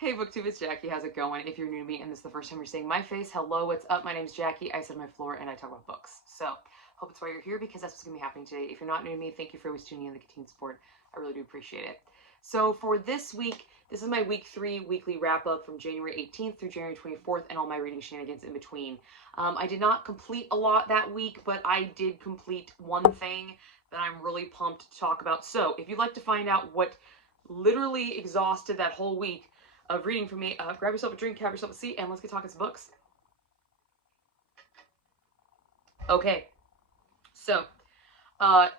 Hey booktube, it's Jackie. How's it going? If you're new to me and this is the first time you're seeing my face, hello, what's up? My name's Jackie. I sit on my floor and I talk about books. So, hope it's why you're here because that's what's going to be happening today. If you're not new to me, thank you for always tuning in, the continued support. I really do appreciate it. So, for this week, this is my week 3 weekly wrap up from January 18th through January 24th and all my reading shenanigans in between. I did not complete a lot that week, but I did complete one thing that I'm really pumped to talk about. So, if you'd like to find out what literally exhausted that whole week of reading for me, grab yourself a drink, have yourself a seat, and let's get talking some books. Okay, so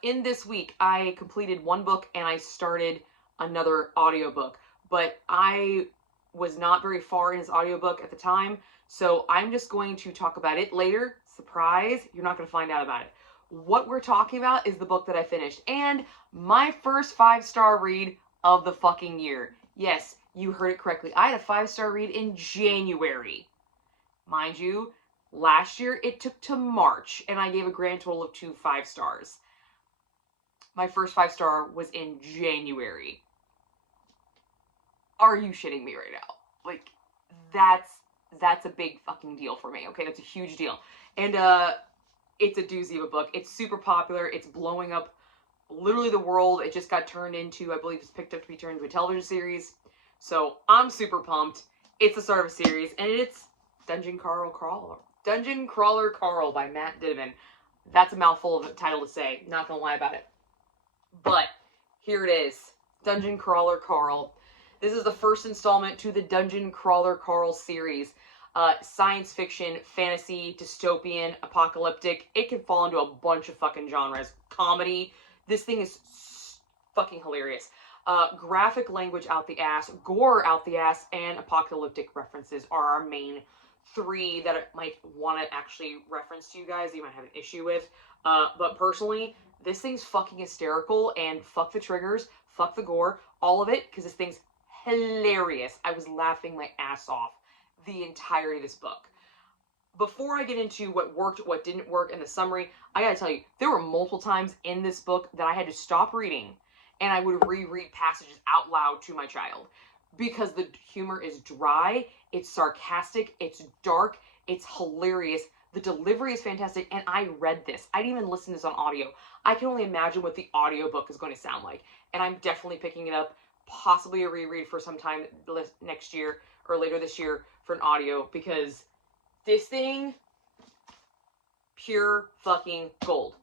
in this week, I completed one book and I started another audiobook, but I was not very far in this audiobook at the time, so I'm just going to talk about it later. Surprise, you're not going to find out about it. What we're talking about is the book that I finished, and my first 5-star read of the fucking year. Yes, you heard it correctly. I had a 5-star read in January. Mind you, last year it took to March, and I gave a grand total of 2 5-stars. My first 5-star was in January. Are you shitting me right now? Like, that's a big fucking deal for me, okay? That's a huge deal. And, it's a doozy of a book. It's super popular. It's blowing up literally the world. It just got turned into, I believe it's picked up to be turned into a television series. So I'm super pumped. It's the start of a series, and it's Dungeon Crawler Carl by Matt Dittman. That's a mouthful of a title to say. Not gonna lie about it. But here it is, Dungeon Crawler Carl. This is the first installment to the Dungeon Crawler Carl series. Science fiction, fantasy, dystopian, apocalyptic. It can fall into a bunch of fucking genres. Comedy. This thing is fucking hilarious. Graphic language out the ass, gore out the ass, and apocalyptic references are our main 3 that I might want to actually reference to you guys that you might have an issue with. But personally, this thing's fucking hysterical, and fuck the triggers, fuck the gore, all of it, because this thing's hilarious. I was laughing my ass off the entirety of this book. Before I get into what worked, what didn't work, and the summary, I gotta tell you, there were multiple times in this book that I had to stop reading and I would reread passages out loud to my child because the humor is dry, it's sarcastic, it's dark, it's hilarious, the delivery is fantastic, and I read this. I didn't even listen to this on audio. I can only imagine what the audiobook is going to sound like, and I'm definitely picking it up, possibly a reread for some time next year or later this year for an audio, because this thing, pure fucking gold.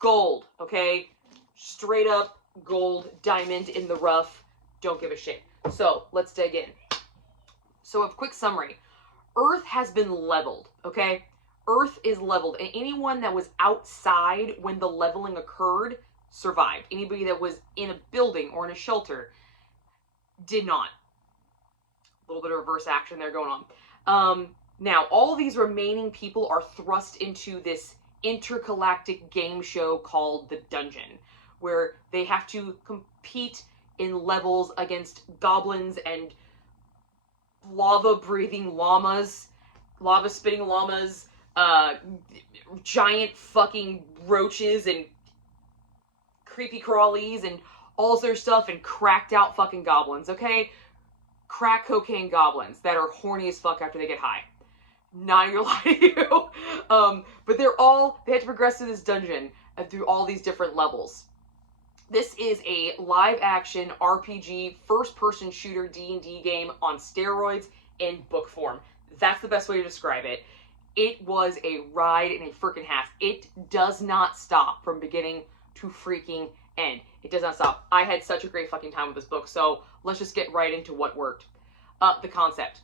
Gold, okay? Straight up gold, diamond in the rough. Don't give a shit. So, let's dig in. So, a quick summary. Earth has been leveled, okay? Earth is leveled, and anyone that was outside when the leveling occurred survived. Anybody that was in a building or in a shelter did not. A little bit of reverse action there going on. Now, all these remaining people are thrust into this intergalactic game show called The Dungeon, where they have to compete in levels against goblins and lava-breathing llamas, lava-spitting llamas, giant fucking roaches and creepy crawlies and all this other stuff, and cracked out fucking goblins, okay? Crack cocaine goblins that are horny as fuck after they get high. Not even gonna lie to you. But they have to progress through this dungeon through all these different levels. This is a live-action RPG, first-person shooter D&D game on steroids in book form. That's the best way to describe it. It was a ride in a freaking half. It does not stop from beginning to freaking end. It does not stop. I had such a great fucking time with this book, so let's just get right into what worked. The concept.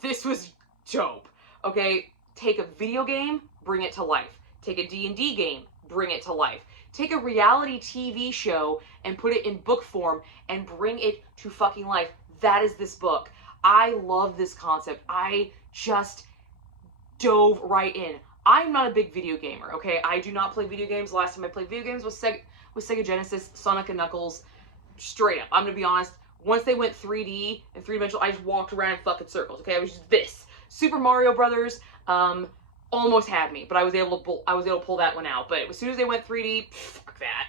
This was dope. Okay, take a video game, bring it to life. Take a D&D game, bring it to life. Take a reality TV show and put it in book form and bring it to fucking life. That is this book. I love this concept. I just dove right in. I'm not a big video gamer, okay? I do not play video games. The last time I played video games was Sega Genesis, Sonic and Knuckles. Straight up, I'm gonna be honest. Once they went 3D and 3-dimensional, I just walked around in fucking circles, okay? I was just this. Super Mario Brothers, almost had me, but I was able to pull that one out. But as soon as they went 3D, fuck that.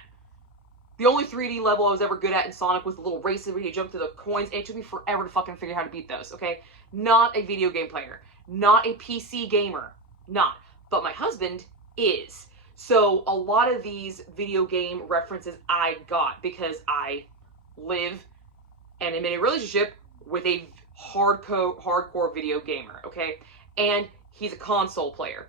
The only 3D level I was ever good at in Sonic was the little races where you jump through the coins, and it took me forever to fucking figure out how to beat those, okay? Not a video game player. Not a PC gamer. Not. But my husband is. So a lot of these video game references I got because I live and am in a relationship with a hardcore video gamer, okay? And he's a console player.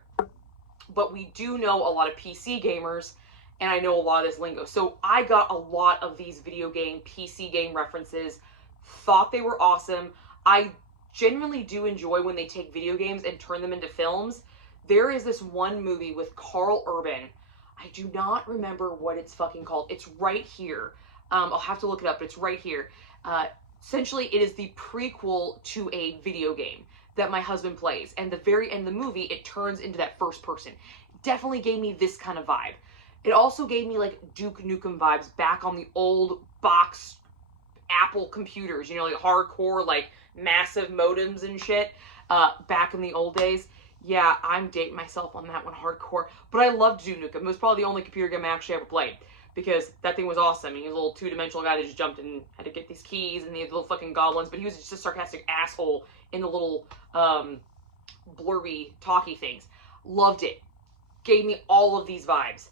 But we do know a lot of PC gamers, and I know a lot of this lingo. So I got a lot of these video game, PC game references, thought they were awesome. I genuinely do enjoy when they take video games and turn them into films. There is this one movie with Carl Urban. I do not remember what it's fucking called. It's right here. I'll have to look it up, but it's right here. Essentially, it is the prequel to a video game that my husband plays. And the very end of the movie, it turns into that first person. Definitely gave me this kind of vibe. It also gave me like Duke Nukem vibes back on the old box Apple computers, you know, like hardcore, like massive modems and shit, back in the old days. Yeah, I'm dating myself on that one hardcore, but I loved Duke Nukem. It was probably the only computer game I actually ever played, because that thing was awesome. He was a little two-dimensional guy that just jumped and had to get these keys and these little fucking goblins, but he was just a sarcastic asshole in the little blurby talky things. Loved it. Gave me all of these vibes.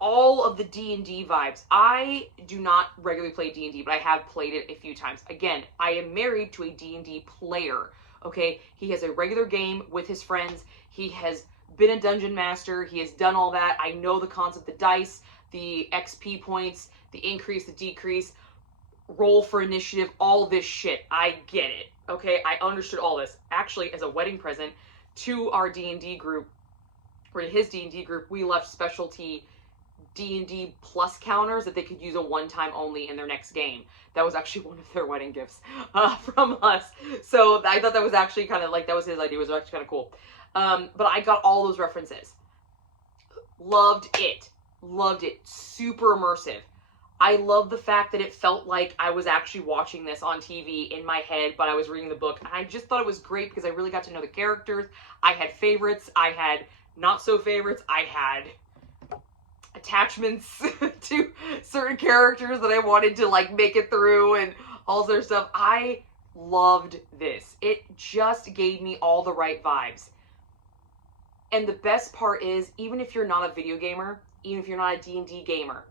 All of the D&D vibes. I do not regularly play D&D, but I have played it a few times. Again, I am married to a D&D player, okay? He has a regular game with his friends. He has been a dungeon master. He has done all that. I know the concept, the dice, the XP points, the increase, the decrease, roll for initiative, all this shit. I get it, okay? I understood all this. Actually, as a wedding present to our D&D group, or to his D&D group, we left specialty D&D plus counters that they could use a one-time only in their next game. That was actually one of their wedding gifts from us. So I thought that was actually kind of like, that was his idea. It was actually kind of cool. But I got all those references. Loved it. Loved it. Super immersive. I love the fact that it felt like I was actually watching this on TV in my head, but I was reading the book. And I just thought it was great because I really got to know the characters. I had favorites. I had not so favorites. I had attachments to certain characters that I wanted to like make it through and all sort of stuff. I loved this. It just gave me all the right vibes. And the best part is, even if you're not a video gamer, even if you're not a D&D gamer,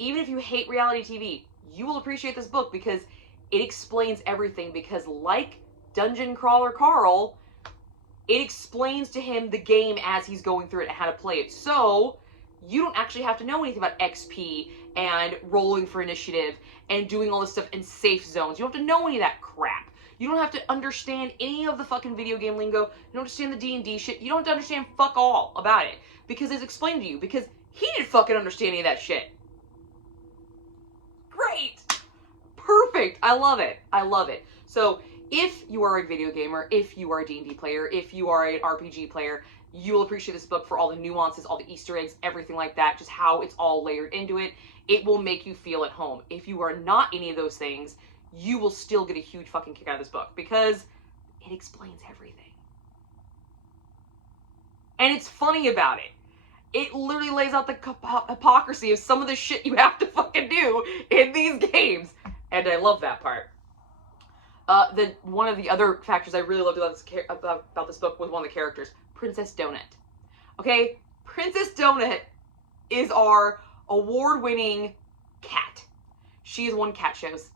even if you hate reality TV, you will appreciate this book because it explains everything. Because like Dungeon Crawler Carl, it explains to him the game as he's going through it and how to play it. So you don't actually have to know anything about XP and rolling for initiative and doing all this stuff in safe zones. You don't have to know any of that crap. You don't have to understand any of the fucking video game lingo. You don't understand the D&D shit. You don't have to understand fuck all about it. Because it's explained to you. Because he didn't fucking understand any of that shit. Great! Perfect! I love it. I love it. So, if you are a video gamer, if you are a D&D player, if you are an RPG player, you will appreciate this book for all the nuances, all the Easter eggs, everything like that, just how it's all layered into it. It will make you feel at home. If you are not any of those things, you will still get a huge fucking kick out of this book because it explains everything. And it's funny about it. It literally lays out the hypocrisy of some of the shit you have to fucking do in these games. And I love that part. One of the other factors I really loved about this book was one of the characters, Princess Donut. Okay? Princess Donut is our award-winning cat. She has won cat shows.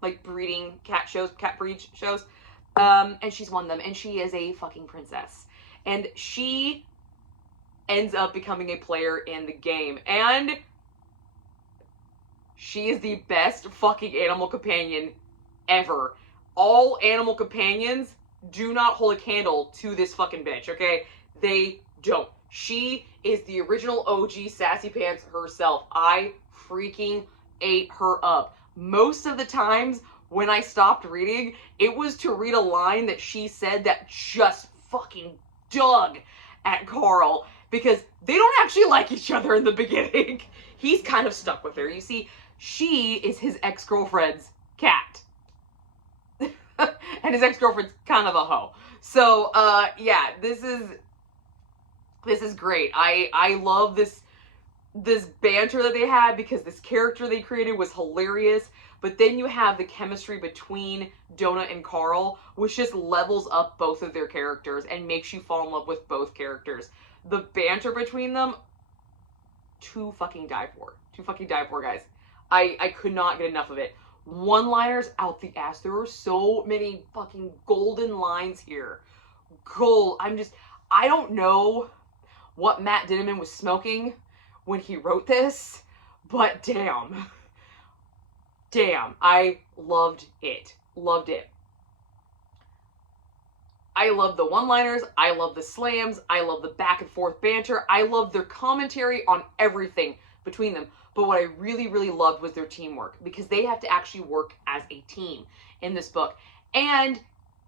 Like breeding cat shows, cat breed shows. And she's won them. And she is a fucking princess. And she ends up becoming a player in the game. And she is the best fucking animal companion ever. All animal companions do not hold a candle to this fucking bitch, okay? They don't. She is the original OG Sassy Pants herself. I freaking ate her up. Most of the times when I stopped reading, it was to read a line that she said that just fucking dug at Carl. Because they don't actually like each other in the beginning. He's kind of stuck with her. You see, she is his ex-girlfriend's cat. And his ex-girlfriend's kind of a hoe. So, yeah, this is great. I love this this banter that they had because this character they created was hilarious. But then you have the chemistry between Donut and Carl, which just levels up both of their characters and makes you fall in love with both characters. The banter between them, to fucking die for. To fucking die for, guys. I could not get enough of it. One-liners out the ass. There are so many fucking golden lines here. Gold. I don't know what Matt Dinniman was smoking when he wrote this, but damn. Damn. I loved it. Loved it. I love the one-liners. I love the slams. I love the back and forth banter. I love their commentary on everything between them. But what I really, really loved was their teamwork, because they have to actually work as a team in this book. And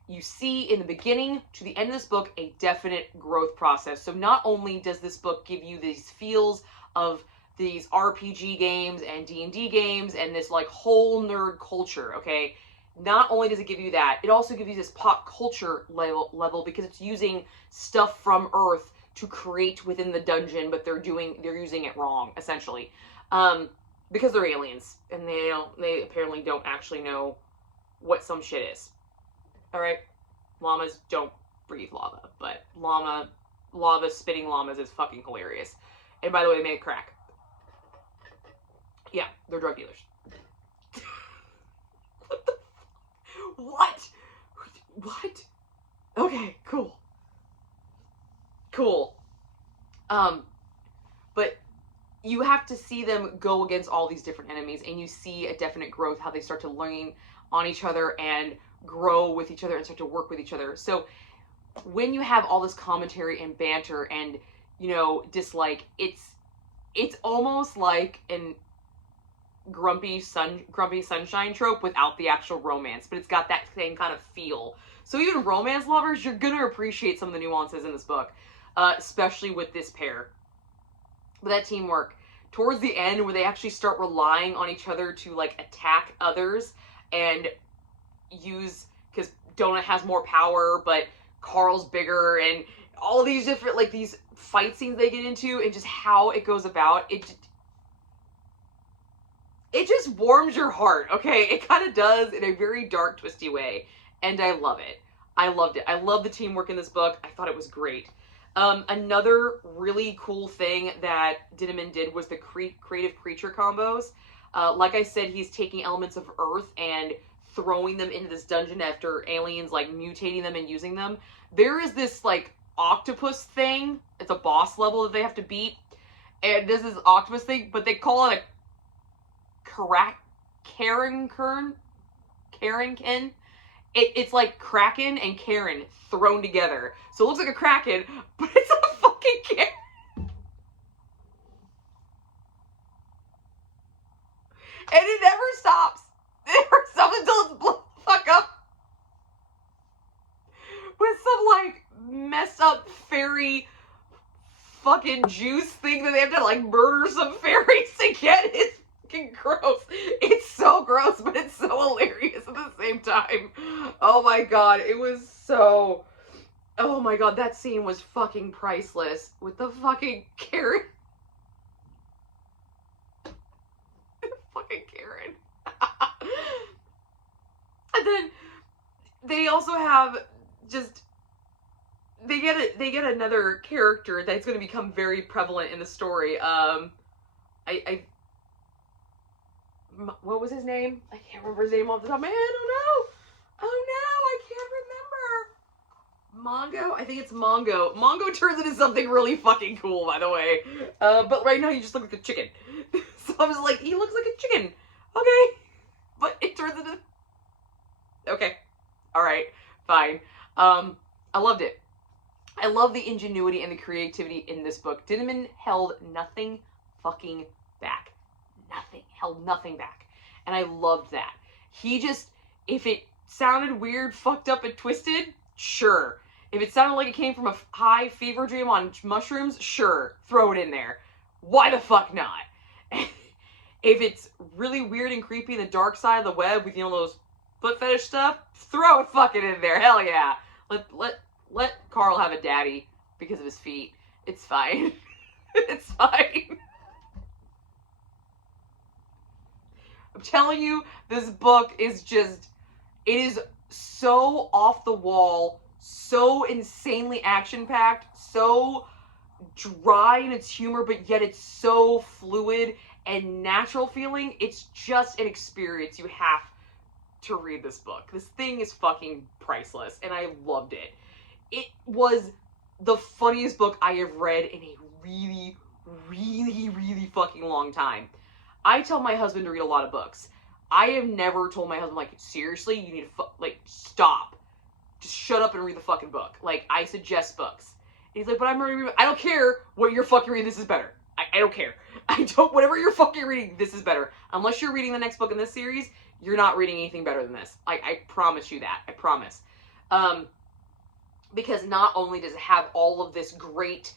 you see in the beginning to the end of this book a definite growth process. So not only does this book give you these feels of these RPG games and D&D games and this like whole nerd culture, okay? Not only does it give you that, it also gives you this pop culture level because it's using stuff from Earth to create within the dungeon, but they're using it wrong, essentially. Because they're aliens, and they apparently don't actually know what some shit is. Alright? Llamas don't breathe lava, but lava spitting llamas is fucking hilarious. And by the way, they make crack. Yeah, they're drug dealers. What the What? What? Okay, cool. Cool. But you have to see them go against all these different enemies, and you see a definite growth, how they start to learn on each other and grow with each other and start to work with each other. So when you have all this commentary and banter and, you know, dislike, it's almost like an grumpy sunshine trope without the actual romance, but it's got that same kind of feel. So even romance lovers, you're gonna appreciate some of the nuances in this book, especially with this pair. But that teamwork towards the end, where they actually start relying on each other to like attack others and use, because Donut has more power, but Carl's bigger, and all these different like these fight scenes they get into, and just how it goes about it just warms your heart, okay? It kind of does in a very dark, twisty way, and I love it. I loved it. I love the teamwork in this book. I thought it was great. Another really cool thing that Dinniman did was the creative creature combos. Like I said, he's taking elements of Earth and throwing them into this dungeon after aliens, like, mutating them and using them. There is this, like, octopus thing. It's a boss level that they have to beat. And this is octopus thing, but they call it a Karen. It's like Kraken and Karen thrown together. So it looks like a Kraken, but it's a fucking Karen. And it never stops. It never stops until it's blown the fuck up. With some, like, messed up fairy fucking juice thing that they have to, like, murder some fairies to get. It's fucking gross. It's so gross, but it's so hilarious at the same time. Oh my god, it was so... Oh my god, that scene was fucking priceless. With the fucking Karen. Fucking Karen. And then they also have just... They get another character that's going to become very prevalent in the story. What was his name? I can't remember his name off the top of my head. Oh no, I can't remember. Mongo? I think it's Mongo. Mongo turns into something really fucking cool, by the way. But right now you just look like a chicken. So I was like, he looks like a chicken. Okay. But it turns into... Okay. Alright. Fine. I loved it. I love the ingenuity and the creativity in this book. Dinniman held nothing fucking back. Nothing. Held nothing back. And I loved that. He just, if it sounded weird, fucked up, and twisted, sure. If it sounded like it came from a high fever dream on mushrooms, sure. Throw it in there. Why the fuck not? If it's really weird and creepy in the dark side of the web with, you know, those foot fetish stuff, throw it fucking in there. Hell yeah. Let Carl have a daddy because of his feet. It's fine. It's fine. I'm telling you, this book is just, it is so off the wall, so insanely action-packed, so dry in its humor, but yet it's so fluid and natural feeling. It's just an experience. You have to read this book. This thing is fucking priceless, and I loved it. It was the funniest book I have read in a really, really, really fucking long time. I tell my husband to read a lot of books. I have never told my husband, like, seriously, you need to, like, stop. Just shut up and read the fucking book. Like, I suggest books. And he's like, but I'm already reading. I don't care what you're fucking reading. This is better. I don't care. Whatever you're fucking reading, this is better. Unless you're reading the next book in this series, you're not reading anything better than this. I promise you that. I promise. Because not only does it have all of this great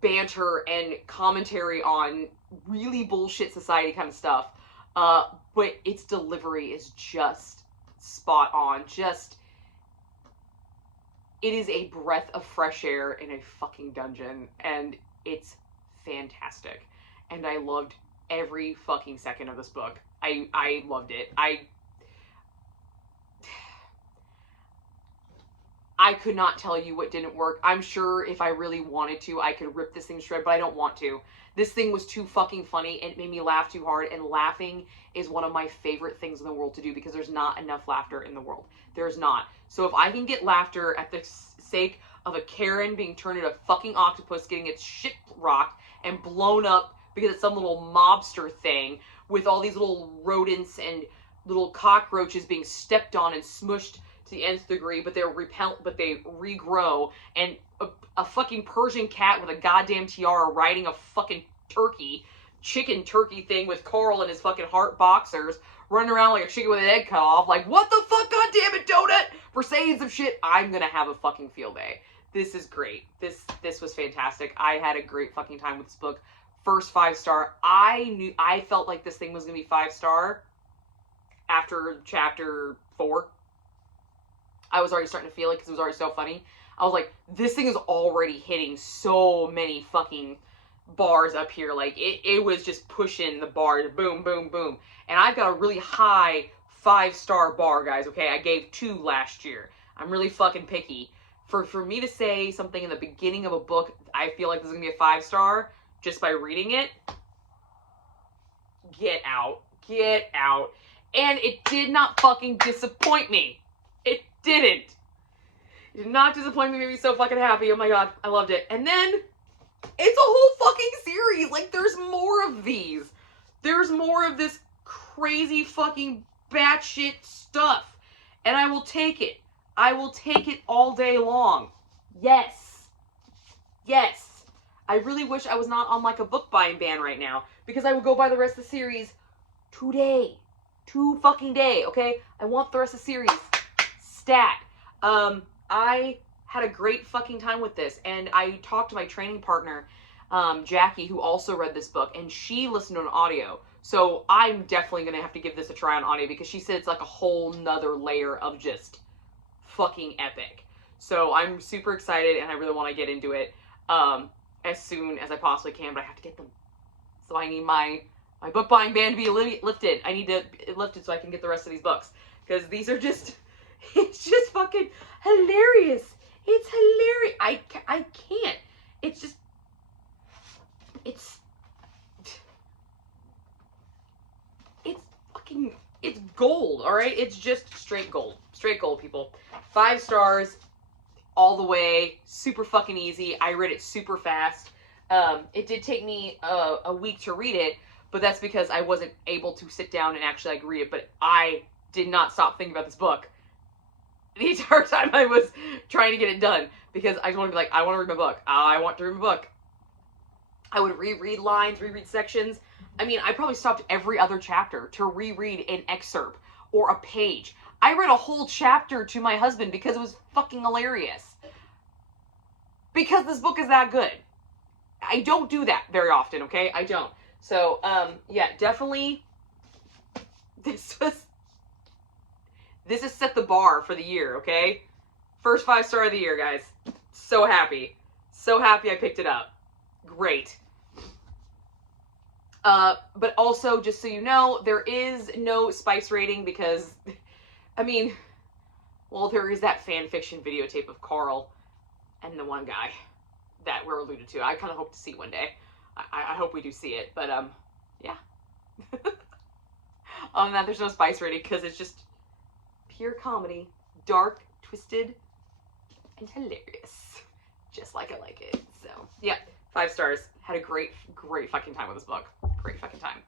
banter and commentary on really bullshit society kind of stuff, but its delivery is just spot on. It is a breath of fresh air in a fucking dungeon, and it's fantastic. And I loved every fucking second of this book. I loved it. I could not tell you what didn't work. I'm sure if I really wanted to, I could rip this thing to shreds, but I don't want to. This thing was too fucking funny, and it made me laugh too hard, and laughing is one of my favorite things in the world to do, because there's not enough laughter in the world. There's not. So if I can get laughter at the sake of a Karen being turned into a fucking octopus, getting its shit rocked and blown up because it's some little mobster thing, with all these little rodents and little cockroaches being stepped on and smushed to the nth degree, but they regrow, and a fucking Persian cat with a goddamn tiara riding a fucking chicken turkey thing with Carl in his fucking heart boxers, running around like a chicken with an egg cut off, like, what the fuck, goddamn it, Donut, for saying some shit. I'm gonna have a fucking field day. This is great. This was fantastic. I had a great fucking time with this book. First 5-star. I felt like this thing was gonna be 5-star after chapter 4. I was already starting to feel it because it was already so funny. I was like, this thing is already hitting so many fucking bars up here. Like, it was just pushing the bar, boom, boom, boom. And I've got a really high 5-star bar, guys, okay? I gave 2 last year. I'm really fucking picky. For me to say something in the beginning of a book, I feel like this is going to be a 5-star just by reading it, get out. Get out. And it did not fucking disappoint me. It didn't. It did not disappoint me. Made me so fucking happy. Oh my god, I loved it. And then it's a whole fucking series. Like, there's more of these. There's more of this crazy fucking batshit stuff. And I will take it. I will take it all day long. Yes. Yes. I really wish I was not on like a book buying ban right now, because I would go buy the rest of the series today. Fucking day, okay? I want the rest of the series. Stat. I had a great fucking time with this, and I talked to my training partner, Jackie, who also read this book, and she listened to an audio. So I'm definitely gonna have to give this a try on audio, because she said it's like a whole nother layer of just fucking epic. So I'm super excited, and I really want to get into it as soon as I possibly can, but I have to get them. So I need my book buying ban to be lifted. I need to lift it so I can get the rest of these books, because these are just, it's just fucking hilarious. It's hilarious. I can't. It's just, it's fucking, it's gold, all right? It's just straight gold. Straight gold, people. 5 stars all the way. Super fucking easy. I read it super fast. It did take me a week to read it, but that's because I wasn't able to sit down and actually like read it. But I did not stop thinking about this book the entire time I was trying to get it done, because I just want to be like, I want to read my book. I want to read my book. I would reread lines, reread sections. I mean, I probably stopped every other chapter to reread an excerpt or a page. I read a whole chapter to my husband because it was fucking hilarious. Because this book is that good. I don't do that very often, okay? I don't. So, yeah, definitely, this has set the bar for the year, okay? First 5-star of the year, guys. So happy. So happy I picked it up. Great. But also, just so you know, there is no spice rating because, I mean, well, there is that fan fiction videotape of Carl and the one guy that we're alluded to. I kind of hope to see one day. I hope we do see it, but, yeah. Other than that, there's no spice rating because it's just pure comedy, dark, twisted, and hilarious. Just like I like it. So, yeah, 5 stars. Had a great fucking time with this book. Great fucking time.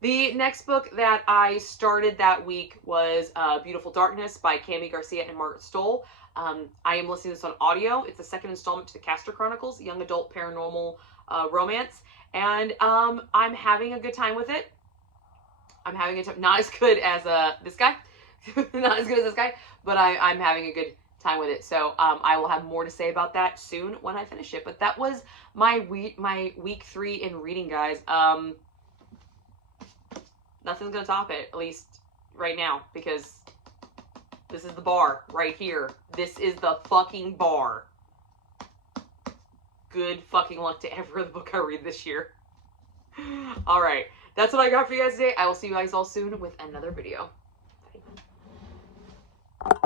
The next book that I started that week was Beautiful Darkness by Cami Garcia and Margaret Stoll. I am listening to this on audio. It's the second installment to the Castor Chronicles, young adult paranormal romance. And I'm having a good time with it. I'm having a time. Not as good as this guy. Not as good as this guy. But I'm having a good time with it. So I will have more to say about that soon when I finish it. But that was my week 3 in reading, guys. Nothing's gonna top it, at least right now, because this is the bar right here. This is the fucking bar. Good fucking luck to every other book I read this year. All right, that's what I got for you guys today. I will see you guys all soon with another video. Bye.